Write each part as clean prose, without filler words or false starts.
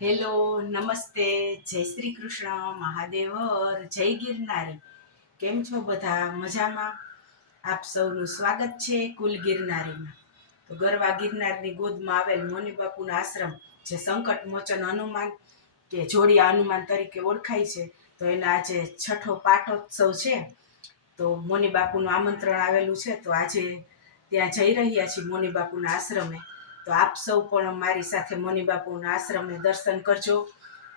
Hello, નમસ્તે, જય શ્રી કૃષ્ણ, મહાદેવ હર, જય ગિરનારી. કેમ છો બધા? મજામાં? આપ સૌનું સ્વાગત છે કુલ ગિરનારીમાં. તો ગરવા ગિરનારની ગોદમાં આવેલ મોની બાપુના આશ્રમ, જે સંકટ મોચન હનુમાન કે જોડિયા હનુમાન તરીકે ઓળખાય છે, તો એના આજે છઠ્ઠો પાઠોત્સવ છે. તો મોની બાપુનું આમંત્રણ આવેલું છે, તો આજે ત્યાં જઈ રહ્યા છીએ મોની બાપુના આશ્રમે. તો આપ સૌ પણ મારી સાથે મોની બાપુના આશ્રમે દર્શન કરજો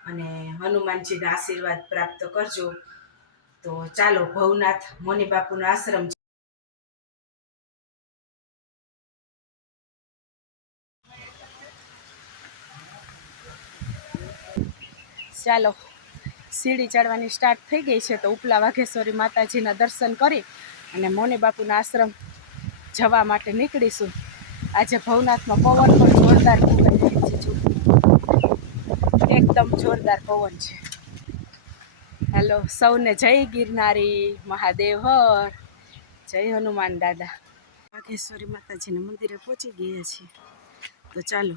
અને હનુમાનજીના આશીર્વાદ પ્રાપ્ત કરજો. તો ચાલો, ભવનાથ મોની બાપુના આશ્રમ. ચાલો, સીડી ચડવાની સ્ટાર્ટ થઈ ગઈ છે. તો ઉપલા વાઘેશ્વરી માતાજીના દર્શન કરી અને મોની બાપુના આશ્રમ જવા માટે નીકળીશું. આજે ભવનાથમાં પવન પણ જોરદાર ફૂંકાઈ રહ્યો છે, એકદમ જોરદાર પવન છે. હેલો સૌને, જય ગિરનારી, મહાદેવ હર, જય હનુમાન દાદા. વાઘેશ્વરી માતાજીના મંદિરે પહોંચી ગયા છીએ. તો ચાલો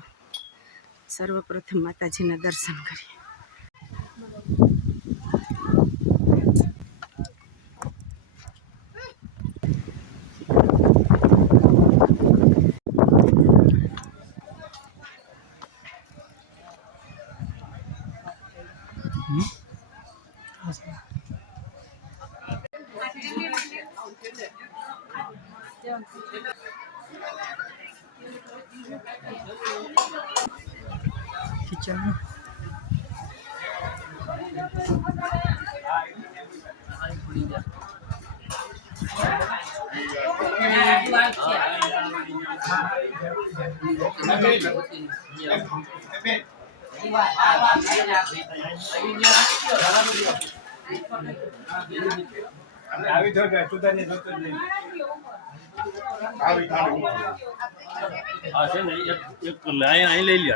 સર્વપ્રથમ માતાજીના દર્શન કરીએ. કિચન આવી જો સુધાની જોતો નહીં આવી કાઢો આ છે ને એક લાય અહીં લઈ લે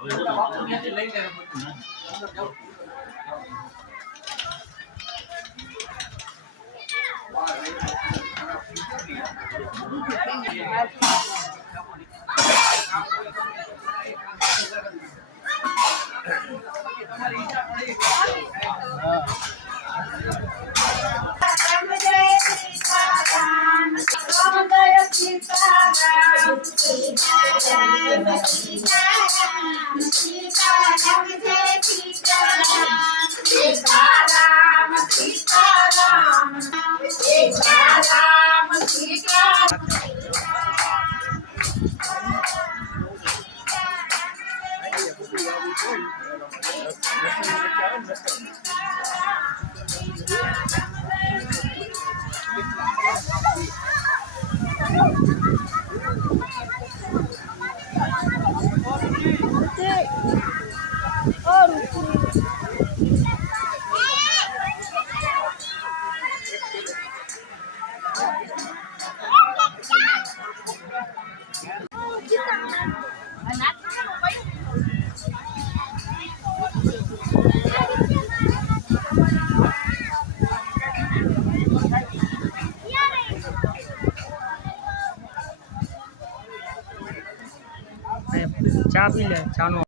હવે લઈ લે ચા પી લે, ચાનો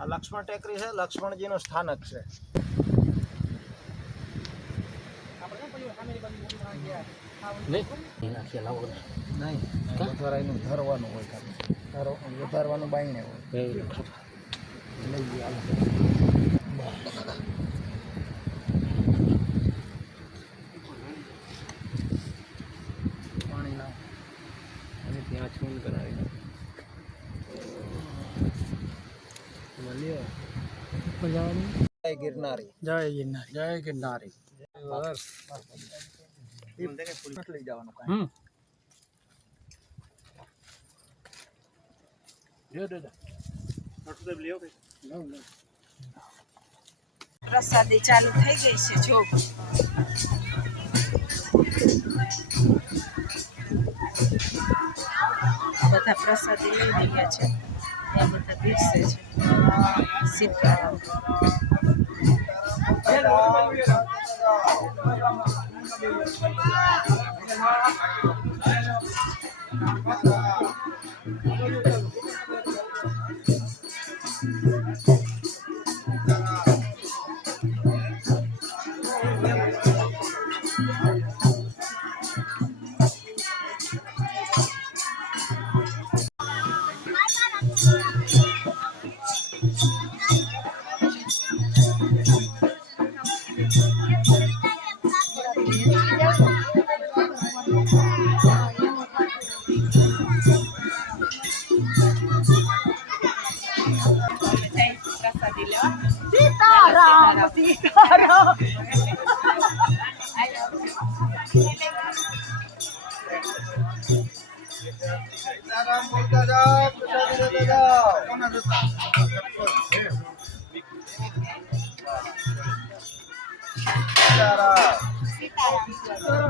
આ લક્ષ્મણ ટેકરી છે, લક્ષ્મણજીનું સ્થાનક છે. વધારાનું ધરવાનું હોય, વધારવાનું બાયણે હોય. પાણી લાવ અને ત્યાં છૂન કરાવી જય ગિરનારી, જય ગિરનારી, જય ગિરનારી. લઈ જવાનું કાંઈ. પ્રસાદી ચાલુ થઈ ગઈ છે. જો બધા પ્રસાદી લઈ રહ્યા છે. એ બધા પીરસે છે. સીતારામ. સીતારામ, સીતારામ. સીતારામ બોલતા જાઓ, પ્રસાદી લેતા જાઓ. કોના જતા? સીતારામ, સીતારામ, સીતારામ.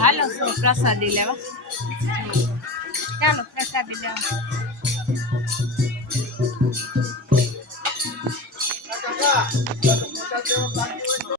હાલો પ્રસાદી લેવા. ચાલો પ્રસાદી લેવા.